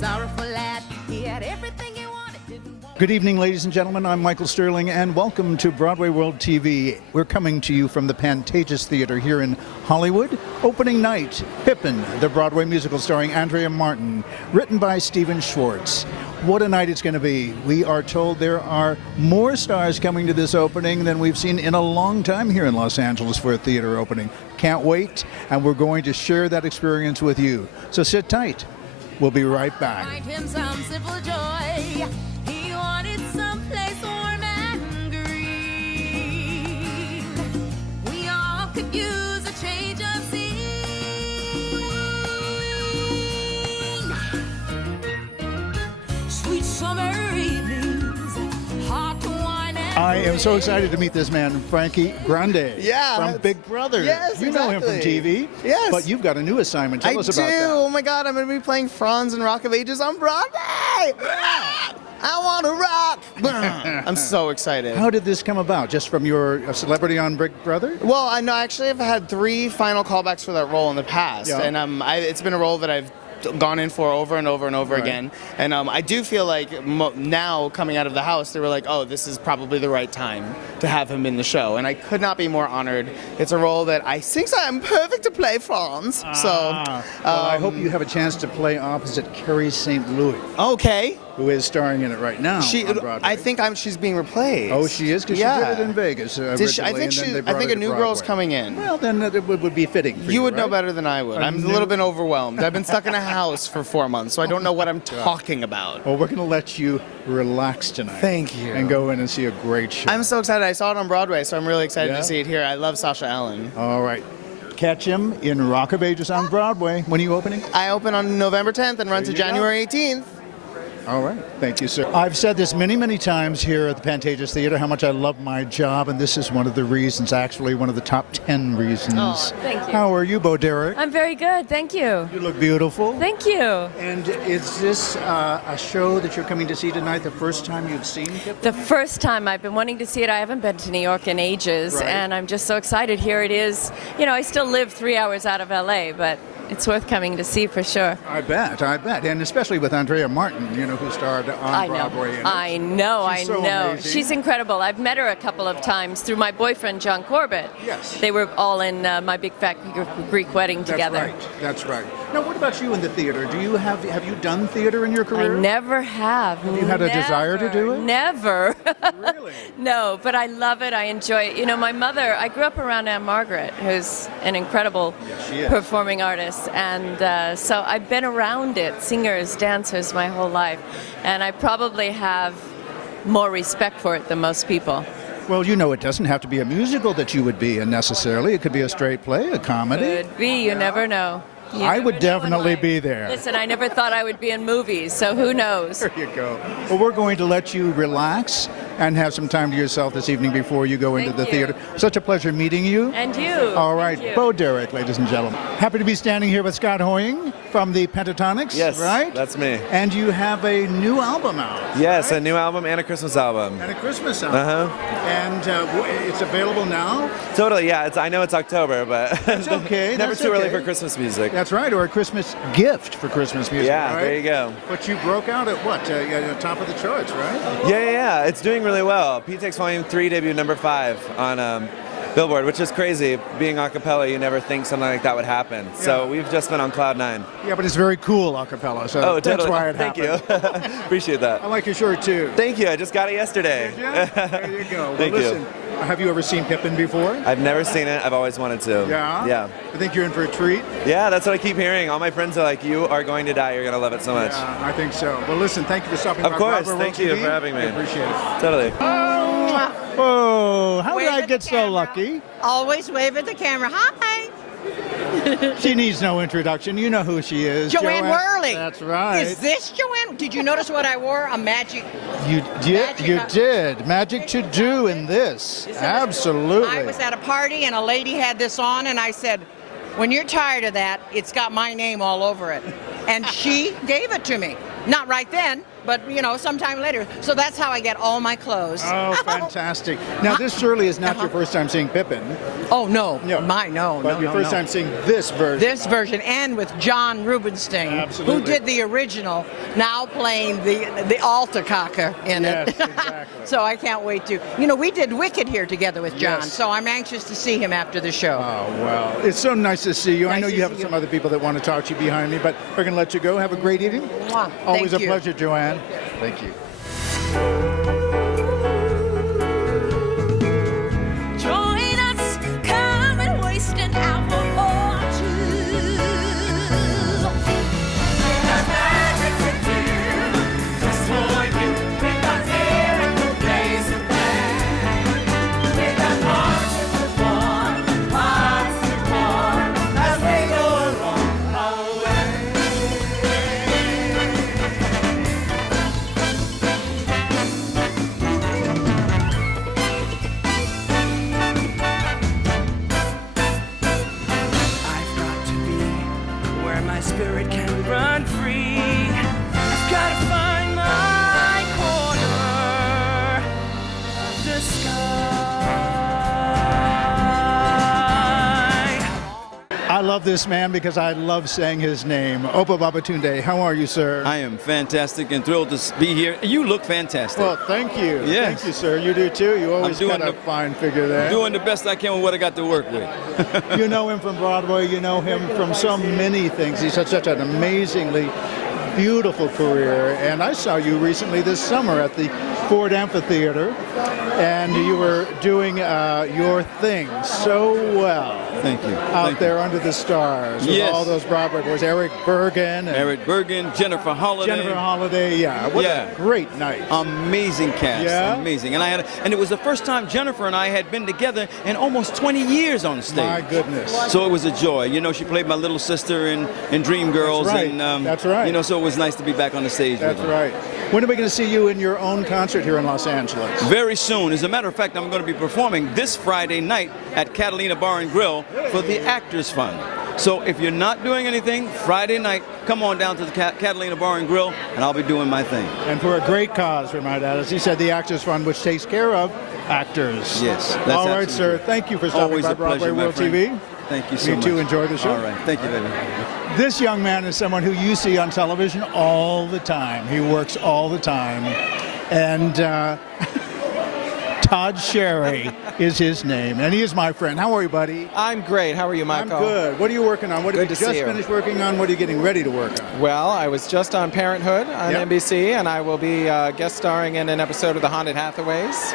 sorrowful lad. He had everything he wanted, didn't want. Good evening, ladies and gentlemen. I'm Michael Sterling, and welcome to Broadway World TV. We're coming to you from the Pantages Theater here in Hollywood. Opening night, Pippin, the Broadway musical starring Andrea Martin, written by Stephen Schwartz. What a night it's going to be. We are told there are more stars coming to this opening than we've seen in a long time here in Los Angeles for a theater opening. Can't wait, and we're going to share that experience with you. So sit tight. We'll be right back. Find him some simple joy. He wanted someplace warm and green. We all could use a change of scene. Sweet summer evenings, hot to wine and I am so excited to meet this man, Frankie Grande. Yeah, from Big Brother. Yes, you know him from exactly. TV. Yes. But you've got a new assignment. Tell us about that. Oh my God, I'm going to be playing Franz in Rock of Ages on Broadway. I want to rock. I'm so excited. How did this come about? Just from your celebrity on Big Brother? Well, I know actually I've had 3 final callbacks for that role in the past, Yeah. and it's been a role that I've gone in for over and over and over Right. again. And I do feel like now coming out of the house, they were like, oh, this is probably the right time to have him in the show. And I could not be more honored. It's a role that I think I'm perfect to play Franz. Well, I hope you have a chance to play opposite Carrie St. Louis, Okay. who is starring in it right now on Broadway. I think she's being replaced. Oh, she is? Because she did it in Vegas Did she? originally, and then they brought I think her a to new Broadway. girl's coming in. Well, then it would be fitting for you, You would know right? better than I would. A I'm a new- little bit overwhelmed. I've been stuck in a house for 4 months, so I don't know what I'm talking about. Well, we're going to let you relax tonight. Thank you. And go in and see a great show. I'm so excited. I saw it on Broadway, so I'm really excited Yeah? to see it here. I love Sasha Allen. All right. Catch him in Rock of Ages on Broadway. When are you opening? I open on November 10th and run to There you go. January 18th. All right. Thank you, sir. I've said this many, many times here at the Pantages Theater, how much I love my job, and this is one of the reasons, actually one of the top 10 reasons. Oh, thank you. How are you, Bo Derek? I'm very good, thank you. You look beautiful. Thank you. And is this a show that you're coming to see tonight, the first time you've seen it? The first time I've been wanting to see it, I haven't been to New York in ages, Right. and I'm just so excited. Here it is. You know, I still live 3 hours out of LA, but it's worth coming to see for sure. I bet. And especially with Andrea Martin, who starred on Broadway. in it. I know. She's so amazing. She's incredible. I've met her a couple of times through my boyfriend, John Corbett. Yes. They were all in My Big Fat Greek Wedding together. That's right. Now, what about you in the theater? Have you done theater in your career? I never have. Have you had a desire to do it? Never. Really? No, but I love it. I enjoy it. You know, my mother, I grew up around Aunt Margaret, who's an incredible she is. performing artist. And so I've been around it, singers, dancers, my whole life. And I probably have more respect for it than most people. Well, it doesn't have to be a musical that you would be in necessarily. It could be a straight play, a comedy. Could be, you never know. You I never would know in definitely life. be there. Listen, I never thought I would be in movies, so who knows? There you go. Well, we're going to let you relax and have some time to yourself this evening before you go into Thank the you. theater. Such a pleasure meeting you. And you. All right, Thank you. Bo Derek, ladies and gentlemen. Happy to be standing here with Scott Hoying from the Pentatonix, Yes, right? that's me. And you have a new album out. Yes, right? a new album and a Christmas album. And a Christmas album. And it's available now? Totally, yeah. I know it's October, but That's okay. never that's too early okay. for Christmas music. That's right, or a Christmas gift for Christmas music, Yeah, right? there you go. But you broke out at what? Top of the charts, right? Yeah. It's doing really well. P-Tex Volume 3 debuted number 5 on Billboard, which is crazy. Being a cappella, you never think something like that would happen. So Yeah. we've just been on cloud 9. Yeah, but it's very cool a cappella, so Oh, that's totally. why it Thank happened. you. Appreciate that. I like your shirt too. Thank you. I just got it yesterday. There you go. Thank well, you. listen, have you ever seen Pippin before? I've never seen it. I've always wanted to. Yeah? Yeah. I think you're in for a treat. Yeah, that's what I keep hearing. All my friends are like, you are going to die. You're going to love it so much. Yeah, I think so. Well, listen, thank you for stopping Of by course. Broadway Thank World you TV. for having me. I appreciate it. Totally. Oh, how did Wave I at get the so camera. lucky? Always wave at the camera. Hi. She needs no introduction. You know who she is. JoAnne Worley. That's right. Is this JoAnne? Did you notice what I wore? A magic. You did. You Magic. did. Magic to do in this. Absolutely. I was at a party and a lady had this on, and I said, when you're tired of that, it's got my name all over it. And she gave it to me. Not right then, but sometime later. So that's how I get all my clothes. Oh, fantastic. Now, this surely is not your first time seeing Pippin. Oh, no. No. But your first time seeing this version. This version, and with John Rubinstein, Absolutely. who did the original, now playing the alta cocker in Yes, it. exactly. So I can't wait to. We did Wicked here together with John, Yes. so I'm anxious to see him after the show. Oh, well, it's so nice to see you. I Nice know to you have see some you. other people that want to talk to you behind me, but we're going to let you go. Have a great evening. Mwah. Always Thank a you. pleasure, JoAnne. Thank you. Join us, come and waste an hour or two. We got magic to do, just for you. We got miracle days to play. We got hearts to perform, hearts to warm, as we go along our way. I've got to be where my spirit can run free. I've got to find my corner of the sky. I love this man because I love saying his name. Obba Babatunde, how are you, sir? I am fantastic and thrilled to be here. You look fantastic. Well, thank you. Yes. Thank you, sir. You do too. You always doing got a the- fine figure there. Doing the best I can with what I got to work with. You know him from Broadway. You know him from so many things. He's had such an amazingly beautiful career. And I saw you recently this summer at the Ford Amphitheater, and you were doing your thing so well. Thank you. Out Thank there under the stars with Yes. all those Broadway boys, Eric Bergen and Eric Bergen, Jennifer Holiday. Jennifer Holiday. Yeah, what Yeah. a great night. Amazing cast. Yeah? Amazing. And it was the first time Jennifer and I had been together in almost 20 years on stage. My goodness. So it was a joy. She played my little sister in Dreamgirls. That's right. And, That's right. So it was nice to be back on the stage That's with her. right. When are we going to see you in your own concert here in Los Angeles? Very soon. As a matter of fact, I'm going to be performing this Friday night at Catalina Bar and Grill for the Actors Fund. So if you're not doing anything, Friday night, come on down to the Catalina Bar and Grill, and I'll be doing my thing. And for a great cause, for my dad, as he said, the Actors Fund, which takes care of actors. Yes, that's All right, absolutely sir. right. Thank you for stopping Always by a pleasure, Broadway my World friend. TV. Thank you so much. Me too. Enjoy the show. All right. Thank you, baby. This young man is someone who you see on television all the time. He works all the time. And Todd Sherry is his name. And he is my friend. How are you, buddy? I'm great. How are you, Michael? I'm good. What are you working on? What have Good you to see just you. finished working on? What are you getting ready to work on? Well, I was just on Parenthood on Yep. NBC, and I will be guest starring in an episode of The Haunted Hathaways.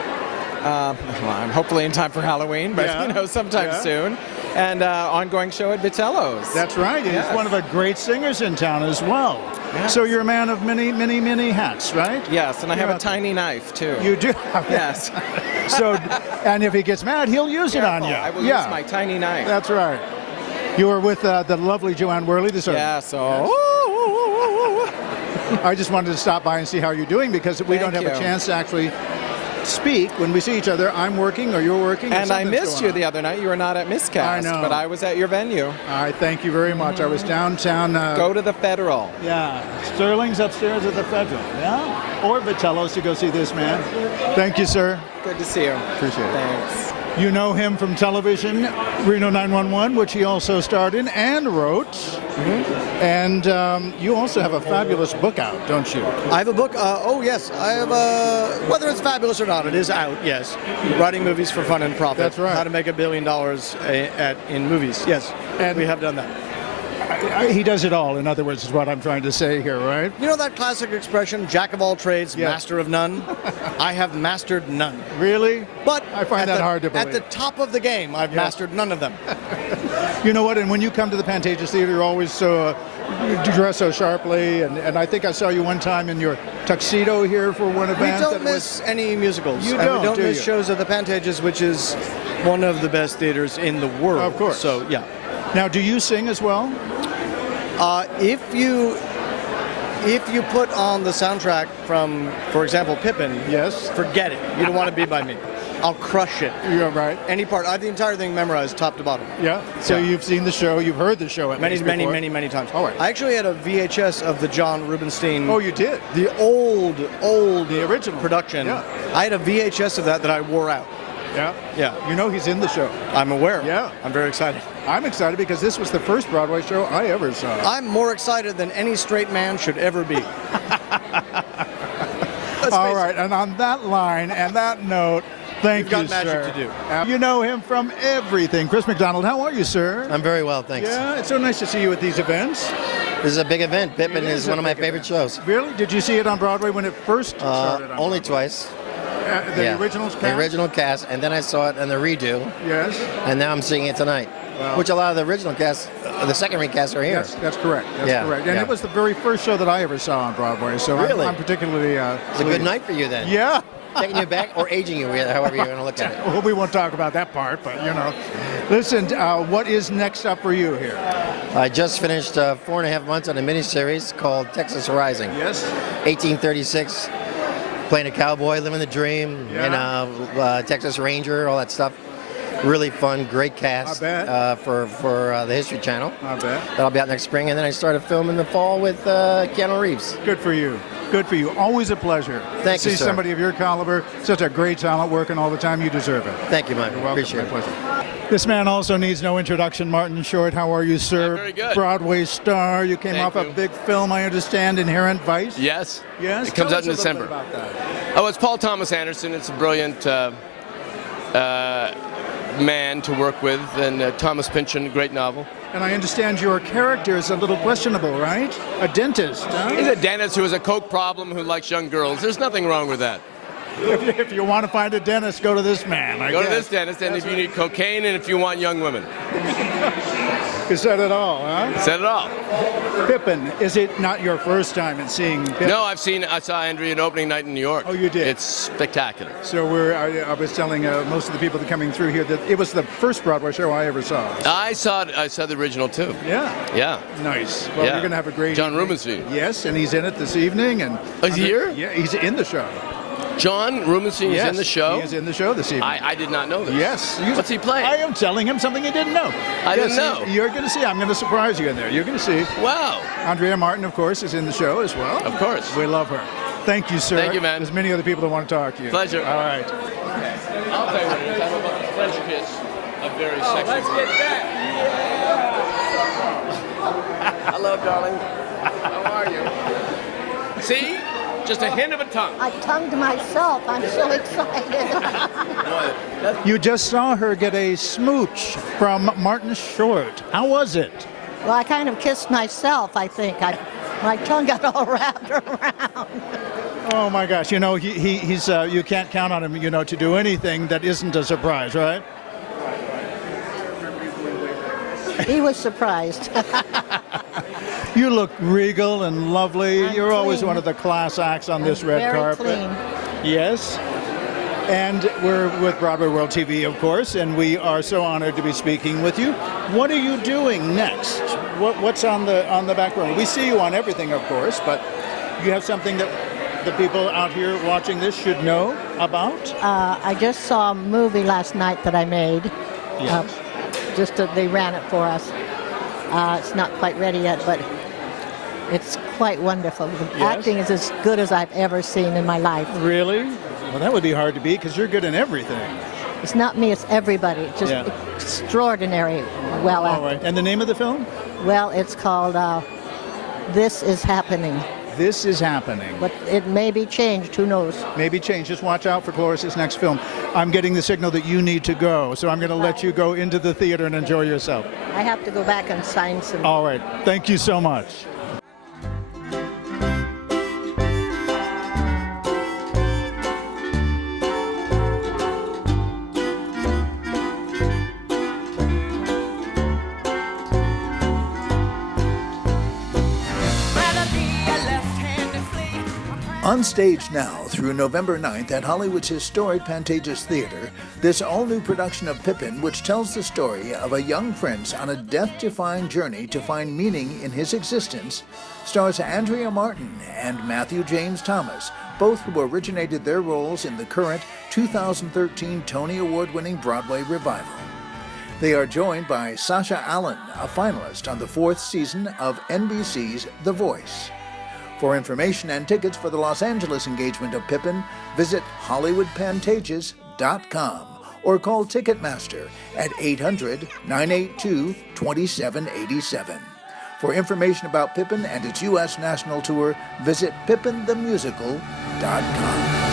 Well, I'm hopefully in time for Halloween, but Yeah. sometime Yeah. soon. And ongoing show at Vitello's. That's right. And Yes. he's one of the great singers in town as well. Yes. So you're a man of many, many, many hats, right? Yes, and I have Yeah. a tiny knife too. You do? Yes. So, and if he gets mad, he'll use it on you. I will yeah. use my tiny knife. That's right. You were with the lovely JoAnne Worley this evening. Yeah, so. I just wanted to stop by and see how you're doing because we don't Thank have a you. chance to actually speak when we see each other. I'm working or you're working. or And I something's missed going you on. the other night. You were not at Miscast, I know. but I was at your venue. I thank you very much. I was downtown. Go to the Federal. Yeah, Sterling's upstairs at the Federal. Yeah, or Vitello's to go see this man. Thank you, sir. Good to see you. Appreciate it. Thanks. You know him from television, Reno 911, which he also starred in and wrote. And you also have a fabulous book out, don't you? I have a book. Oh yes, I have a. Whether it's fabulous or not, it is out. Yes, writing movies for fun and profit. That's right. How to make $1 billion in movies. Yes, And- we have done that. He does it all, in other words, is what I'm trying to say here, right? You know that classic expression, "Jack of all trades, Yes. master of none." I have mastered none. Really? But I find at that the- hard to believe. At the top of the game, I've mastered none of them. You know what? And when you come to the Pantages Theater, you're always so you dress so sharply. And I think I saw you one time in your tuxedo here for one We event. don't that miss any musicals. You and don't, we don't do miss you? shows at the Pantages, which is one of the best theaters in the world. Of course. So yeah. Now, do you sing as well? If you put on the soundtrack from, for example, Pippin, Yes. forget it. You don't want to be by me. I'll crush it. You're right. Any part. I have the entire thing memorized top to bottom. Yeah. So Yeah. you've seen the show. You've heard the show at Many, least many, before. many, many times. All right. I actually had a VHS of the John Rubinstein. Oh, you did? The old The original production. Yeah. I had a VHS of that I wore out. Yeah. Yeah. You know he's in the show. I'm aware. Yeah. I'm very excited. I'm excited because this was the first Broadway show I ever saw. I'm more excited than any straight man should ever be. All right, and on that line and that note, thank We've you, got magic sir. to do. You know him from everything. Chris McDonald, how are you, sir? I'm very well, thanks. Yeah, it's so nice to see you at these events. This is a big event. Pippin It is a one of my big favorite event. shows. Really? Did you see it on Broadway when it first started on Only Broadway? twice. The Yeah. original cast? The original cast, and then I saw it in the redo, Yes. and now I'm seeing it tonight. Wow. Which a lot of the original cast, the second recast are here. Yes, that's correct. That's Yeah, correct. And yeah. it was the very first show that I ever saw on Broadway, so Really? I'm particularly It's a good pleased. night for you then. Yeah. Taking you back or aging you, however you're going to look at it. Well, we won't talk about that part, but you know. Listen, what is next up for you here? I just finished 4.5 months on a miniseries called Texas Rising. Yes. 1836, playing a cowboy, living the dream, Yeah. Texas Ranger, all that stuff. Really fun, great cast bet. for the History Channel. I bet. That'll be out next spring, and then I started filming in the fall with Keanu Reeves. Good for you. Good for you. Always a pleasure. Thank to you, see sir. somebody of your caliber, such a great talent working all the time. You deserve it. Thank you, Mike. You're welcome. Appreciate My it. pleasure. This man also needs no introduction. Martin Short, how are you, sir? I'm very good. Broadway star. You came Thank off you. a big film, I understand, Inherent Vice. Yes. Yes. It comes Tell out in us a little December. bit about that. Oh, it's Paul Thomas Anderson. It's a brilliant man to work with, and Thomas Pynchon, great novel. And I understand your character is a little questionable, right? A dentist, huh? He's a dentist who has a coke problem who likes young girls. There's nothing wrong with that. If you want to find a dentist, go to this man. I Go to guess. this dentist, and if you need cocaine and if you want young women. You said it all, huh? Said it all. Pippin, is it not your first time in seeing Pippin? No, I saw Andrea at opening night in New York. Oh, you did? It's spectacular. So I was telling most of the people that are coming through here that it was the first Broadway show I ever saw. I saw the original too. Yeah. Yeah. Nice. Well, Yeah. you're going to have a great John evening. Rubinstein. Yes, and he's in it this evening. And Is he here? Yeah, he's in the show. John Rubinstein is Yes, in the show? He is in the show this evening. I did not know this. Yes. What's he playing? I am telling him something he didn't know. I didn't know. You're going to see. I'm going to surprise you in there. You're going to see. Wow. Andrea Martin, of course, is in the show as well. Of course. We love her. Thank you, sir. Thank you, man. There's many other people that want to talk to you. Pleasure. All right. I'll tell you what it is. I'm about the French kiss. A very sexy. Let's get back. Hello, darling. How are you? See? Just a hint of a tongue. I tongued myself. I'm so excited. You just saw her get a smooch from Martin Short. How was it? Well, I kind of kissed myself, I think. My tongue got all wrapped around. Oh my gosh! You know he's you can't count on him, you know, to do anything that isn't a surprise, right? He was surprised. You look regal and lovely. I'm You're always clean. one of the class acts on this I'm red very carpet. clean. Yes. And we're with Broadway World TV, of course, and we are so honored to be speaking with you. What are you doing next? What's on the back burner? We see you on everything, of course, but you have something that the people out here watching this should know about? I just saw a movie last night that I made. Yes. They ran it for us. It's not quite ready yet, but it's quite wonderful. The Yes. acting is as good as I've ever seen in my life. Really? Well, that would be hard to beat because you're good in everything. It's not me, it's everybody. It's just Yeah. extraordinary well All acted. right. And the name of the film? Well, it's called This Is Happening. This is happening. But it may be changed, who knows? Maybe change. Just watch out for Cloris's next film. I'm getting the signal that you need to go, so I'm going to let you go into the theater and enjoy yourself. I have to go back and sign some. All right. Thank you so much. On stage now through November 9th at Hollywood's historic Pantages Theater, this all-new production of Pippin, which tells the story of a young prince on a death-defying journey to find meaning in his existence, stars Andrea Martin and Matthew James Thomas, both who originated their roles in the current 2013 Tony Award-winning Broadway revival. They are joined by Sasha Allen, a finalist on the 4th season of NBC's The Voice. For information and tickets for the Los Angeles engagement of Pippin, visit HollywoodPantages.com or call Ticketmaster at 800-982-2787. For information about Pippin and its U.S. national tour, visit PippinTheMusical.com.